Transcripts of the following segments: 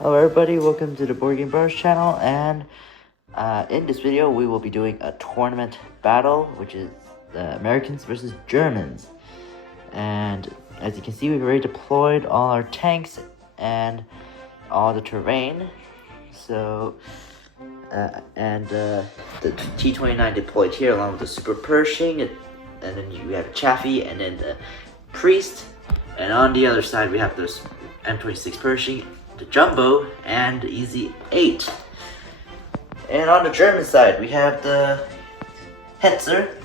Hello everybody, welcome to the Board Game Bros channel, and in this video we will be doing a tournament battle, which is Americans versus Germans. And as you can see, we've already deployed all our tanks and all the terrain. So, the T-29 deployed here along with the Super Pershing, and then we have a Chaffee, and then the Priest. And on the other side we have this M26 Pershing, the Jumbo, and the Easy 8. And on the German side, we have the Hetzer,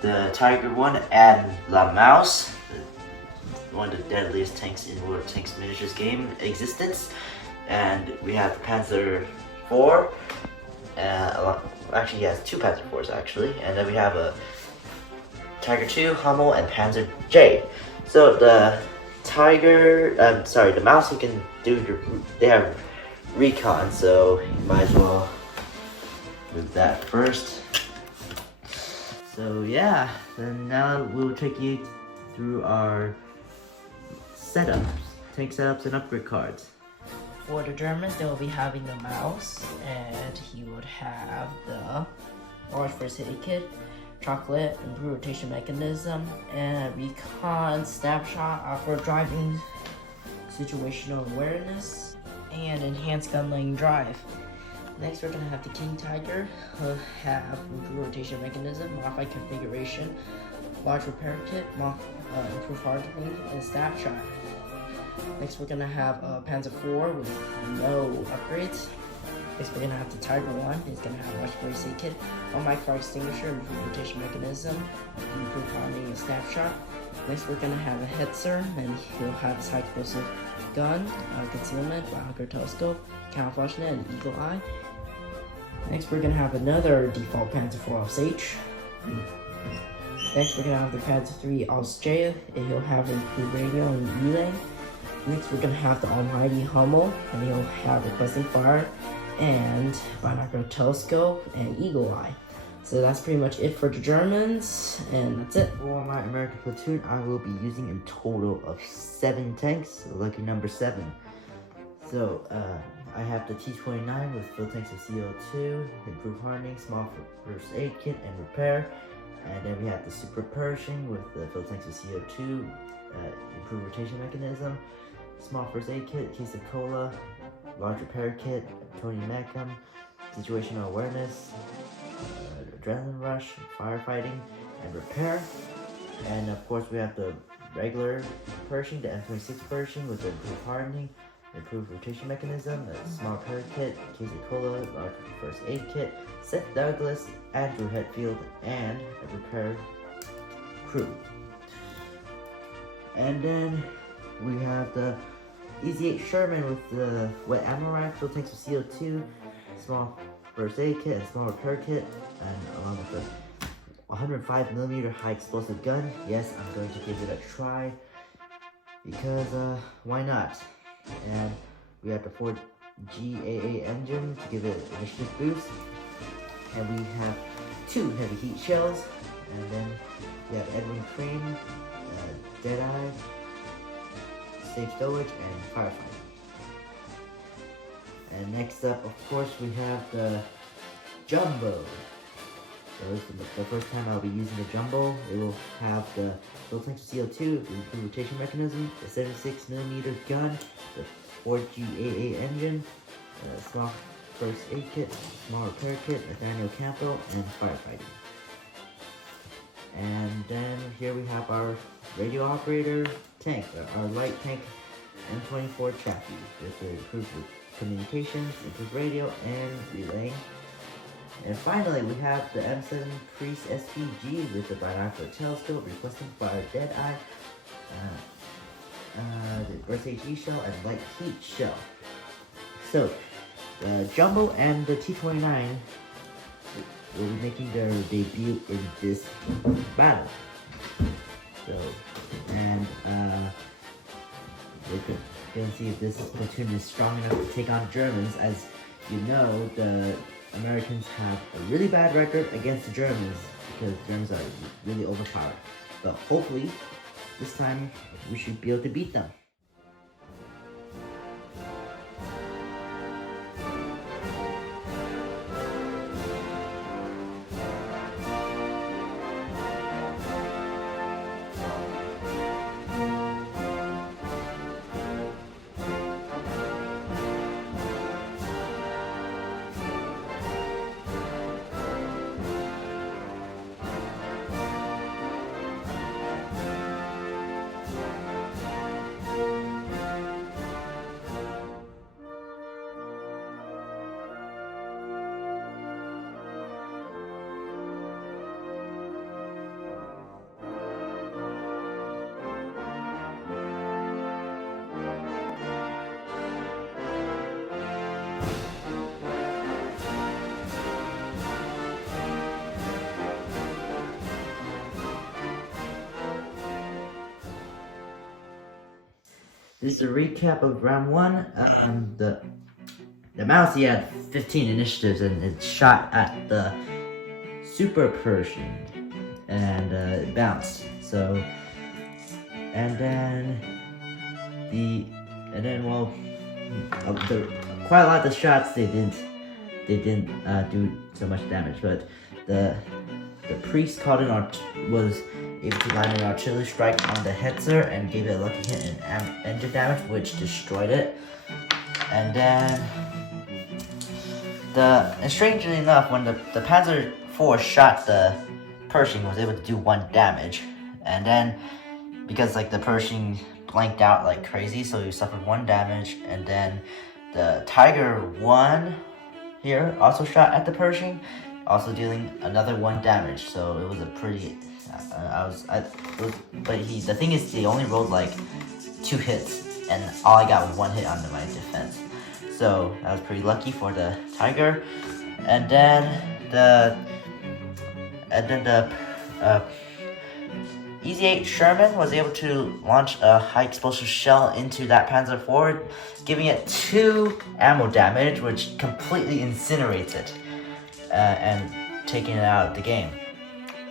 the Tiger 1, and La Maus, one of the deadliest tanks in World Tanks Miniatures game existence. And we have the Panzer 4. Actually, he has two Panzer 4s actually. And then we have a Tiger 2, Hummel, and Panzer J. So the the Maus, you can do they have recon, so you might as well move that first. So yeah, then now we'll take you through our setups, tank setups and upgrade cards. For the Germans, they will be having the Maus, and he would have the large first aid kit, chocolate, improved rotation mechanism, and recon snapshot for driving situational awareness, and enhanced gun laying drive. Next, we're gonna have the King Tiger. He'll have improved rotation mechanism, modified configuration, large repair kit, improved hardening, and snapshot. Next, we're gonna have Panzer 4 with no upgrades. Next, we're gonna have the Tiger 1. He's gonna have large first aid kit, one fire extinguisher, improved rotation mechanism, improved hardening, and snapshot. Next, we're gonna have a Hetzer, and he'll have his high explosive gun, concealment, binocular telescope, camouflage net, and eagle eye. Next, we're gonna have another default Panzer 4 Osage. Next, we're gonna have the Panzer 3 Austria, and he'll have improved radio and relay. Next, we're gonna have the Almighty Hummel, and he'll have requesting fire, and binocular telescope, and eagle eye. So that's pretty much it for the Germans, and that's it. For my American platoon, I will be using a total of 7 tanks, lucky number 7. So, I have the T-29 with field tanks of CO2, improved hardening, small first aid kit, and repair. And then we have the Super Pershing with the field tanks of CO2, improved rotation mechanism, small first aid kit, case of cola, large repair kit, Tony Mecham, situational awareness, adrenaline rush, firefighting, and repair. And of course we have the regular Pershing, the M26 Pershing with the improved hardening, improved rotation mechanism, a small repair kit, case of cola, large first aid kit, Seth Douglas, Andrew Hetfield, and a repair crew. And then we have the Easy 8 Sherman with the wet ammo rack, field tanks with CO2, small first aid kit, and small repair kit, and along with the 105mm high explosive gun. Yes, I'm going to give it a try because why not? And we have the Ford GAA engine to give it an initiative boost, and we have 2 heavy heat shells, and then we have Edwin Crane, Deadeye, safe stowage, and firefighting. And next up, of course, we have the Jumbo. So this is the first time I'll be using the Jumbo. It will have the field tanks of CO2, the improved rotation mechanism, the 76mm gun, the Ford GAA engine, small first aid kit, small repair kit, Nathaniel Campbell, and firefighting. And then here we have our radio operator tank, our light tank M24 Chaffee with the improved communications, improved radio, and relaying. And finally, we have the M7 Priest SPG with the binocular telescope, requesting fire Deadeye, the Earth HE shell, and light heat shell. So, the Jumbo and the T-29 will be making their debut in this battle. So, and we're gonna see if this platoon is strong enough to take on Germans. As you know, the Americans have a really bad record against the Germans because the Germans are really overpowered. But hopefully, this time we should be able to beat them. this is a recap of round 1. The mouse, he had 15 initiatives and it shot at the Super Pershing and it bounced. So, quite a lot of the shots they didn't do so much damage, but the priest was able to land an artillery strike on the Hetzer and gave it a lucky hit and engine damage, which destroyed it. And then strangely enough, when the Panzer IV shot the Pershing, was able to do 1 damage, and then because like the Pershing blanked out like crazy, so he suffered 1 damage, and then the Tiger 1 here also shot at the Pershing, also dealing another 1 damage. So it was a pretty the thing is, he only rolled like 2 hits, and all I got was 1 hit on my defense. So I was pretty lucky for the Tiger. And then the Easy-8 Sherman was able to launch a high explosive shell into that Panzer IV, giving it 2 ammo damage, which completely incinerates it and taking it out of the game.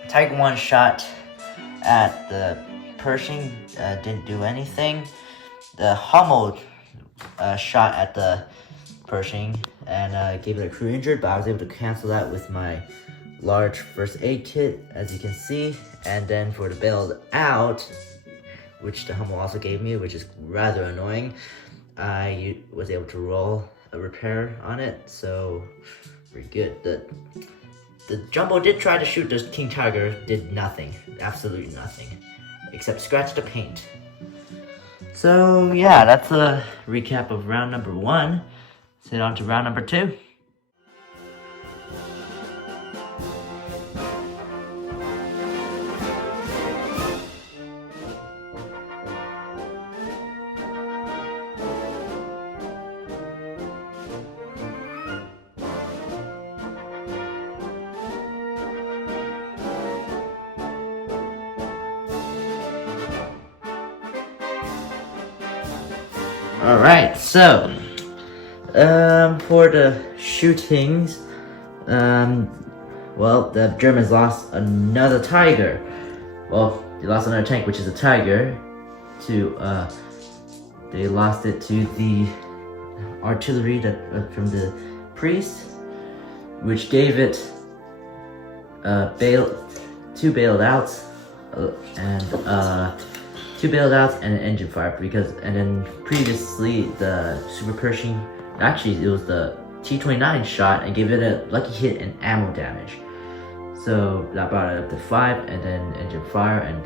Tiger 1 shot at the Pershing, didn't do anything. The Hummel shot at the Pershing and gave it a crew injured, but I was able to cancel that with my large first aid kit, as you can see. And then for the bailed out, which the Hummel also gave me, which is rather annoying, I was able to roll a repair on it, so pretty good. The Jumbo did try to shoot the King Tiger, did nothing, absolutely nothing, except scratch the paint. So yeah, that's a recap of round number 1. Let's head on to round number 2. Alright, so for the shootings, well, the Germans lost another Tiger. Well, they lost another tank, which is a Tiger, they lost it to the artillery from the priest, which gave it 2 bailed outs and 2 bailed outs and an engine fire, and then previously the Super Pershing, actually it was the T-29 shot and gave it a lucky hit and ammo damage. So that brought it up to 5, and then engine fire, and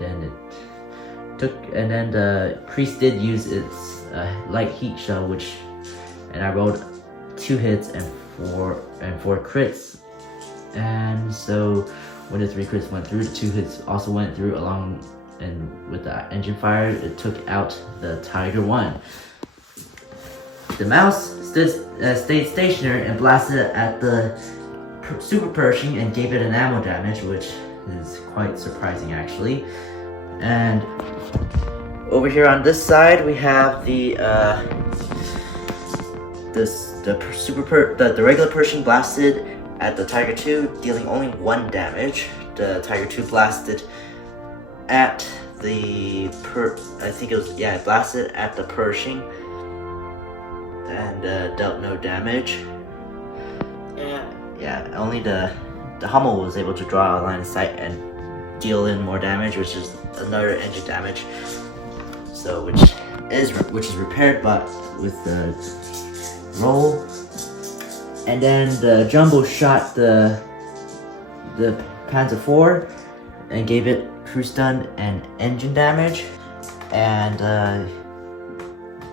then the priest did use its light heat shell, and I rolled 2 hits and 4 crits. And so when the 3 crits went through, the 2 hits also went through and with the engine fire, it took out the Tiger 1. The mouse stayed stationary and blasted at the Super Pershing and gave it an ammo damage, which is quite surprising actually. And over here on this side, we have the regular Pershing blasted at the Tiger 2, dealing only 1 damage. The Tiger 2 blasted at the blasted at the Pershing and dealt no damage. Yeah, only the Hummel was able to draw a line of sight and deal in more damage, which is another engine damage. So which is repaired, but with the roll. And then the Jumbo shot the Panzer IV and gave it crew stun and engine damage, and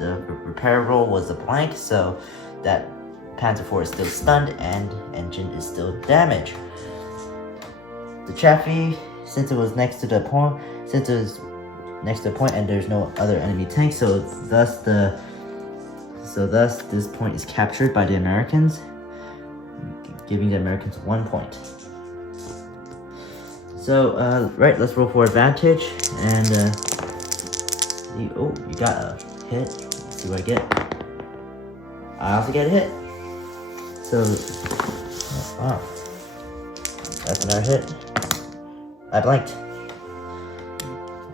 the repair roll was a blank, so that Panzer IV is still stunned and engine is still damaged. The Chaffee, since it was next to the point, and there's no other enemy tank, so thus this point is captured by the Americans, giving the Americans 1 point. So, right, let's roll for advantage, and oh, you got a hit. see what I get. I also get a hit. So, wow. That's another hit. I blanked.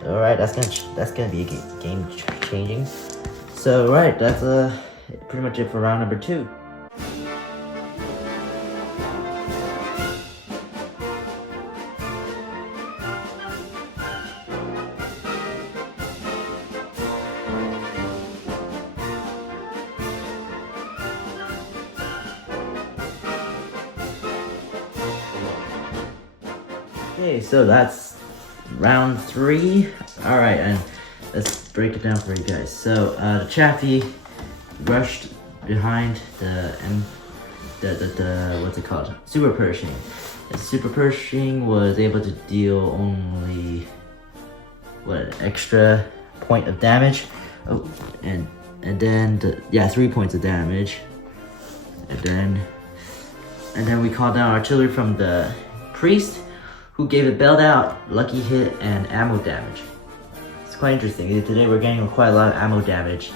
Alright, that's gonna be game changing. So, right, that's pretty much it for round number 2. Okay, so that's round 3. Alright, and let's break it down for you guys. So, the Chaffee rushed behind the what's it called? Super Pershing. The Super Pershing was able to deal only, an extra point of damage. Oh, and then, 3 points of damage. And then we called down artillery from the Priest, who gave it bailed out, lucky hit, and ammo damage. It's quite interesting. Today we're getting quite a lot of ammo damage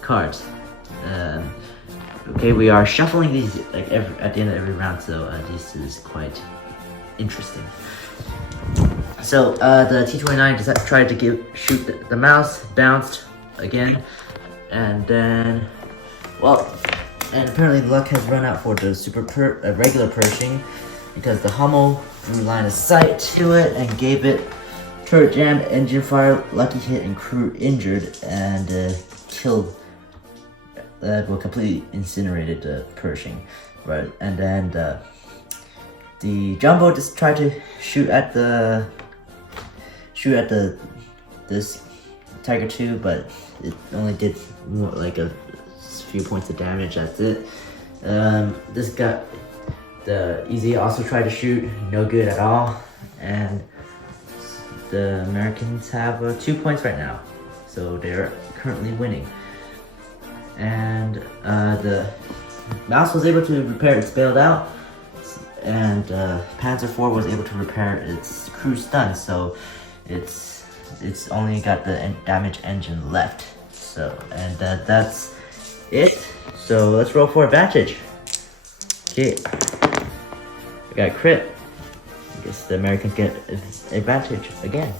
cards. Okay, we are shuffling these like at the end of every round, so this is quite interesting. So the T-29 just tried to shoot the mouse, bounced again, and then, and apparently luck has run out for the regular Pershing, because the Hummel drew line of sight to it and gave it turret jammed, engine fire, lucky hit, and crew injured, and killed. Completely incinerated the Pershing, right? And then the Jumbo just tried to shoot at this Tiger II, but it only did more, like a few points of damage. That's it. This guy, the Easy, also tried to shoot, no good at all, and the Americans have 2 points right now, so they're currently winning. And the Mouse was able to repair its bailed out, and Panzer IV was able to repair its crew stun, so it's only got the damaged engine left. So, and that's it. So let's roll for advantage. Okay, I got a crit. I guess the Americans get advantage again.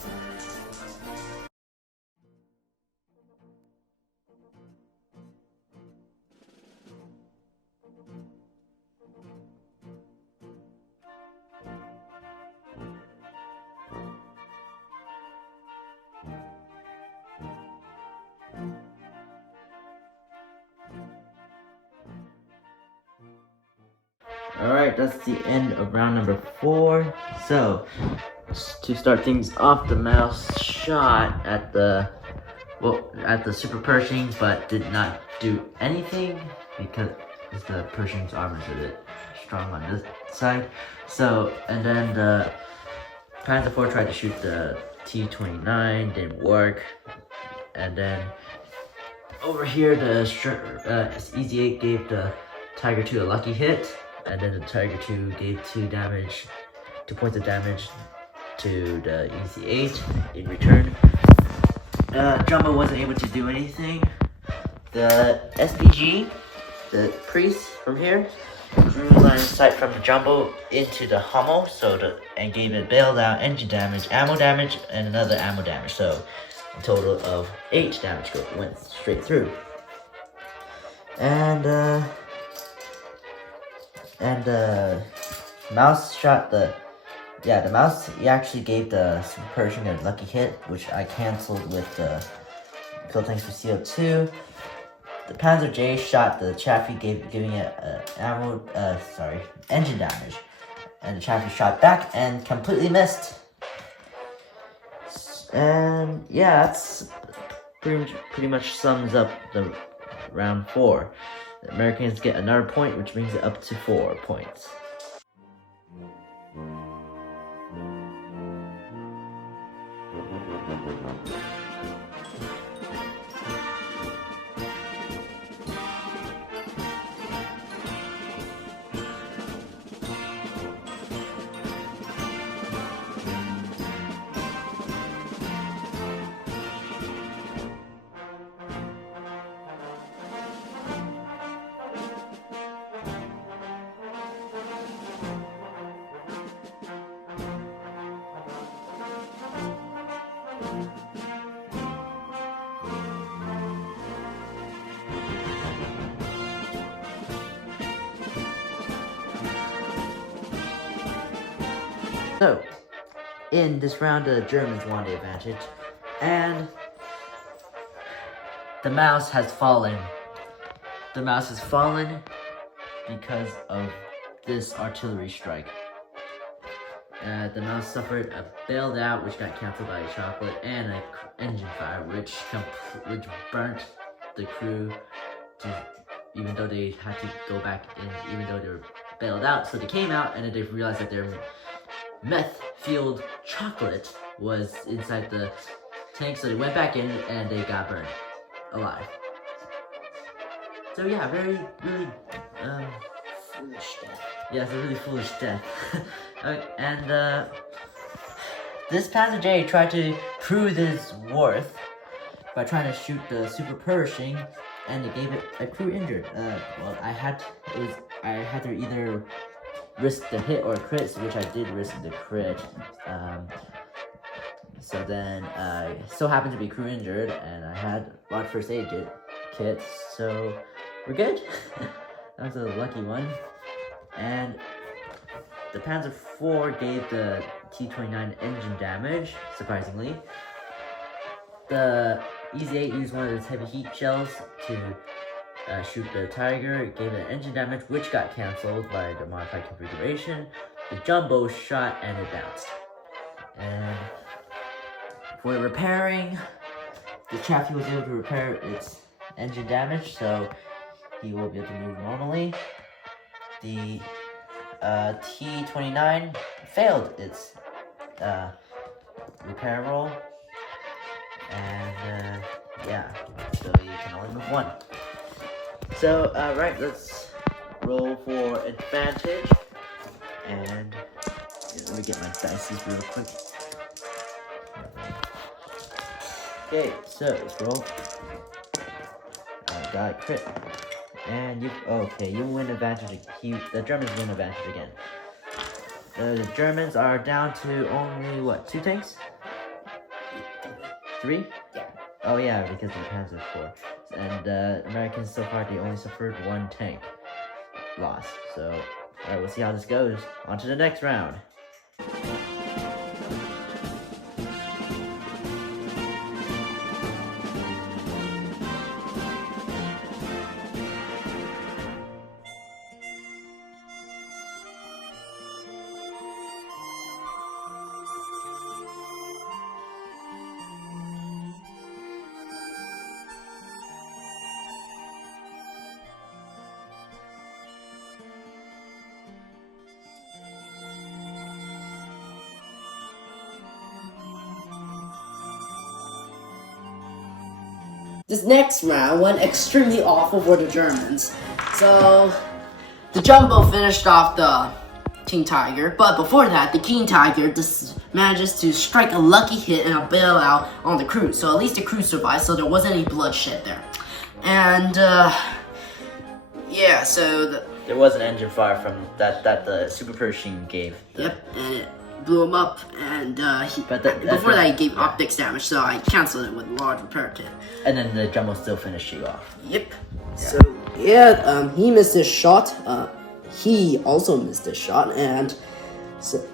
Alright, that's the end of round number 4. So, to start things off, the Mouse shot at the Super Pershing, but did not do anything because the Pershing's armor is a bit strong on this side. So, and then the Panzer IV tried to shoot the T-29, didn't work. And then over here, the Easy 8 gave the Tiger II a lucky hit. And then the Tiger II gave 2 points of damage to the Easy 8 in return. Jumbo wasn't able to do anything. The SPG, the Priest from here, drew line of sight from the Jumbo into the Hummel, and gave it bailed out, engine damage, ammo damage, and another ammo damage. So a total of 8 damage went straight through. And Mouse shot the Mouse, he actually gave the Super Pershing a lucky hit, which I cancelled with the Kill Tanks for CO2. The Panzer J shot the Chaffee, giving it engine damage. And the Chaffee shot back and completely missed. And yeah, that's pretty much sums up the round 4. The Americans get another point, which brings it up to 4 points. So, in this round, the Germans won the advantage, and the mouse has fallen. The mouse has fallen because of this artillery strike. The mouse suffered a bailed out, which got canceled by a chocolate, and an engine fire, which burnt the crew, even though they had to go back in, even though they were bailed out. So they came out, and then they realized that their meth-fueled chocolate was inside the tank, so they went back in, and they got burned alive. So yeah, really Foolish death. yeah, it's a really foolish death. And this Panzer J tried to prove his worth by trying to shoot the Super Pershing, and it gave it a crew injured. Well, I had to either risk the hit or a crit, which I did risk the crit. So then I so happened to be crew injured, and I had WoT first aid kit, so we're good. That was a lucky one. And the Panzer IV gave the T-29 engine damage, surprisingly. The Easy 8 used one of its heavy heat shells to shoot the Tiger. It gave it engine damage, which got cancelled by the modified configuration. The Jumbo shot and it bounced. And for repairing, the Chaffee was able to repair its engine damage, so he will be able to move normally. The T-29 failed its repair roll, and yeah, so you can only move one. So, right, let's roll for advantage, and let me get my dices real quick. Okay, so let's roll. I got a crit. And you win advantage. The Germans win advantage again. The Germans are down to only, what, 2 tanks? 3? Yeah. Oh yeah, because of the Panzer IV. And Americans so far, they only suffered 1 tank loss. So, alright, we'll see how this goes. On to the next round. This next round went extremely awful for the Germans. So, the Jumbo finished off the King Tiger, but before that, the King Tiger just manages to strike a lucky hit and a bailout on the crew. So at least the crew survived, so there wasn't any bloodshed there. And, yeah, so there was an engine fire from that the Super Pershing gave. Yep, and it blew him up, and before that he gave optics damage, so I canceled it with a large repair kit. And then the Jumbo still finished you off. Yep. Yeah. So yeah, he missed his shot. He also missed his shot, and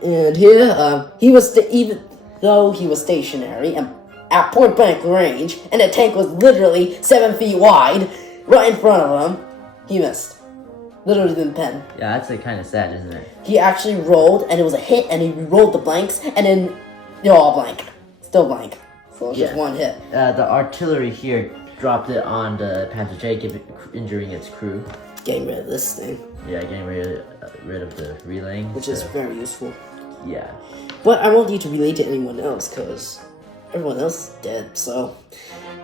here he was even though he was stationary and at point blank range, and the tank was literally 7 feet wide, right in front of him, he missed. Literally the pen. Yeah, that's kind of sad, isn't it? He actually rolled, and it was a hit, and he rolled the blanks, and then they're all blank. Still blank. So it's just one hit. The artillery here dropped it on the Panzer J, injuring its crew. Getting rid of this thing. Yeah, getting rid of the relaying. Which is very useful. Yeah. But I won't need to relay to anyone else, because everyone else is dead, so...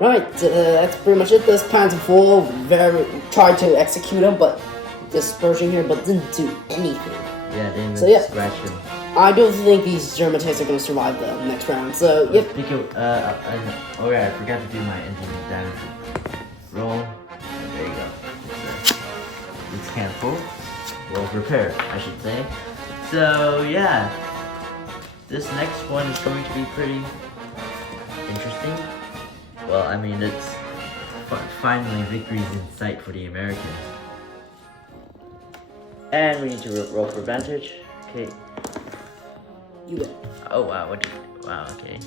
Right, that's pretty much it. This Panzer IV tried to execute him, but... dispersing here, but didn't do anything. Yeah, they didn't scratch him. I don't think these German tanks are going to survive the next round, so yep. Speaking of, oh yeah, I forgot to do my engine damage roll. There you go. It's canceled. Well, repair, I should say. So yeah, this next one is going to be pretty interesting. Well, I mean, it's finally victories in sight for the Americans. And we need to roll for advantage. Okay. You bet. Oh wow, what did you, wow, okay.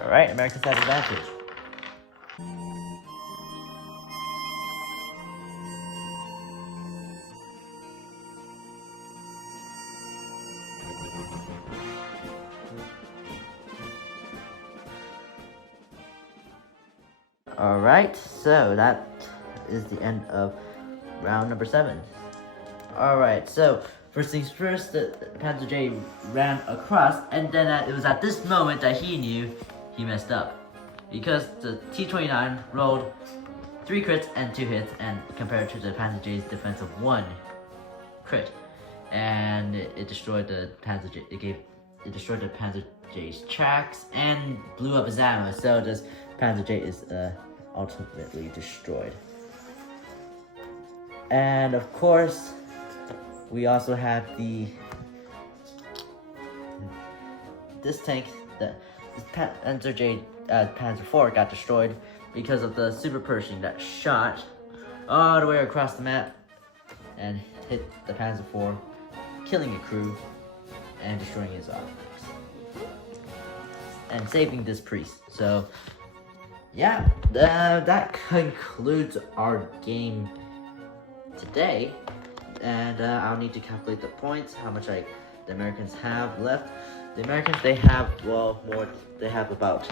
Alright, Americans have advantage. Alright, so that is the end of round number 7. Alright, so first things first, the Panzer J ran across, and then it was at this moment that he knew he messed up. Because the T-29 rolled 3 crits and 2 hits, and compared to the Panzer J's defense of 1 crit. And it destroyed the Panzer J, it destroyed the Panzer J's tracks and blew up his ammo, so this Panzer J is ultimately destroyed. And of course, we also have this tank, this Panzer J Panzer IV got destroyed because of the Super Pershing that shot all the way across the map and hit the Panzer IV, killing a crew and destroying his objects and saving this priest. So yeah, that concludes our game today, and I'll need to calculate the points, how much the Americans have left. The Americans, they have, well, more, they have about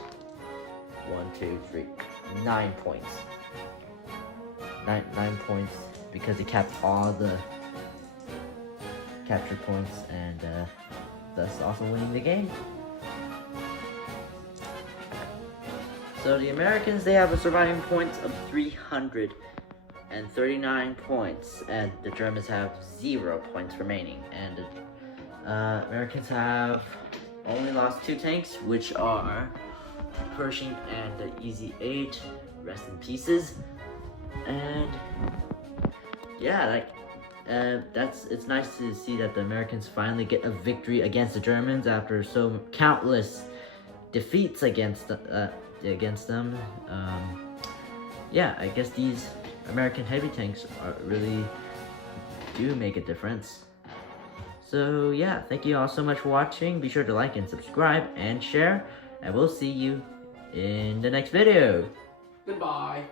9 points. 9 points, because they capped all the capture points, and thus also winning the game. So the Americans, they have a surviving points of 339 points, and the Germans have 0 points remaining. And the Americans have only lost 2 tanks, which are Pershing and the EZ-8, rest in pieces. And yeah, it's nice to see that the Americans finally get a victory against the Germans after so countless defeats against them. Yeah, I guess these American heavy tanks really do make a difference. So yeah, thank you all so much for watching. Be sure to like and subscribe and share, and we'll see you in the next video. Goodbye.